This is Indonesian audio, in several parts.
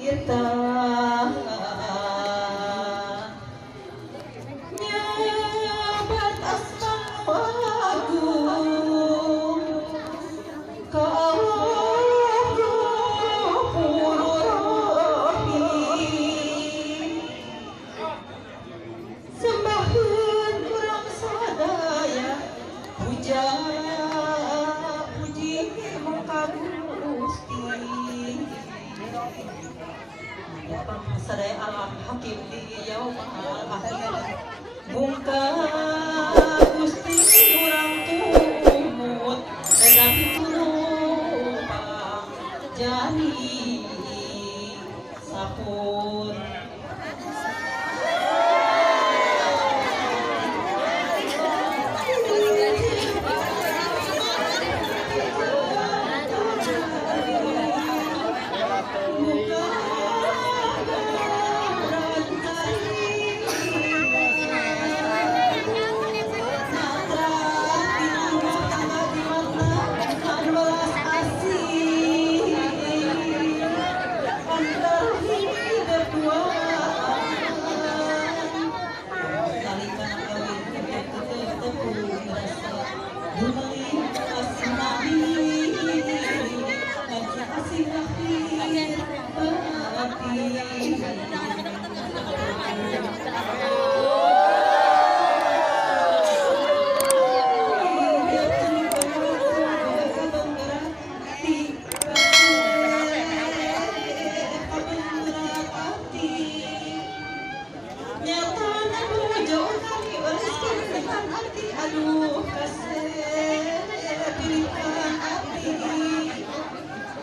kita nyabat asman agung ka sembahyun urang sadaya puja puji maka Gusti sadaya alam hakim di yaum akhir bungka Gusti urang tumut dan tumpang jani sapun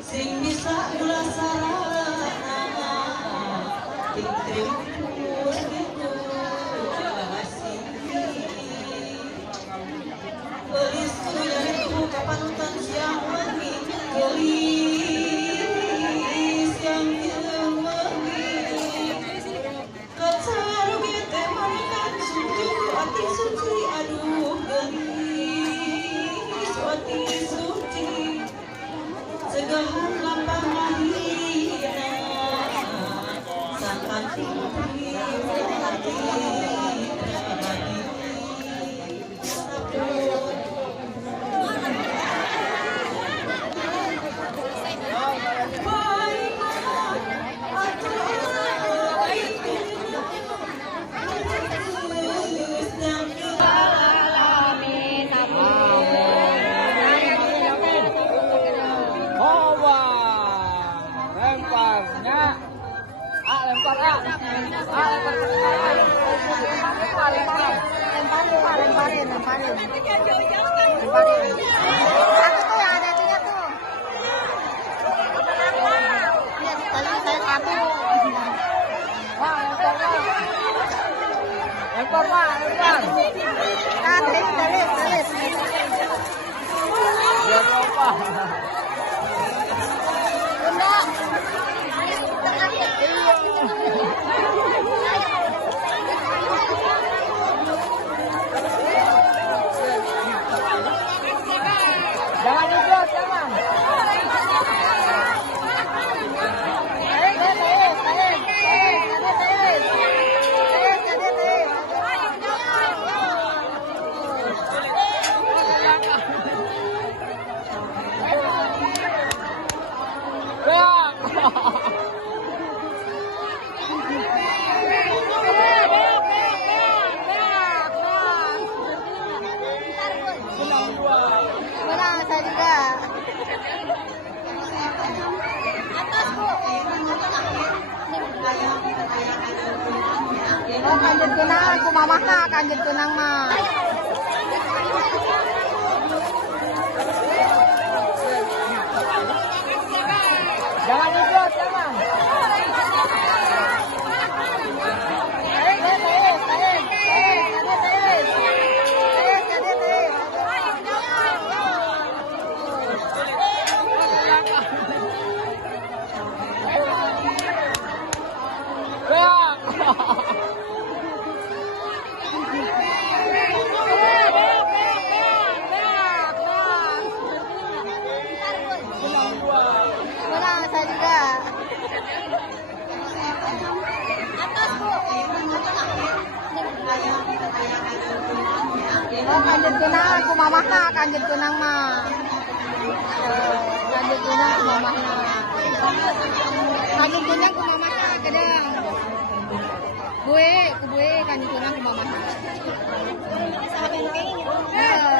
sing bisa ulah sarana ting terus gitu kasih gelis yang itu kapanutan siang wangi gelis yang mengi kecaru gitu marikan suci hati suci aduh gelis hati suci segahan lapang lahirna sangkan tinggi hati prabadi lemparin. Satu tuh yang ada itunya tuh. Lihat, tadi saya satu. Wah, lempar. Nah, telis. Biar lupa. Bunda. Jangan ikut, jangan. Menang saya juga. Atas Bu. Oh, kanjut tunang aku mamah na kanjut tunang mah. Jangan ikut, jangan. na, kumamah na, kanjut ko nang ma. Kanjut ko na, kumamah na. Kanjut ko nang kumamah na, kadang. Buwe, kanjut ko nang kumamah na. Sabi ng kayo. Yeah.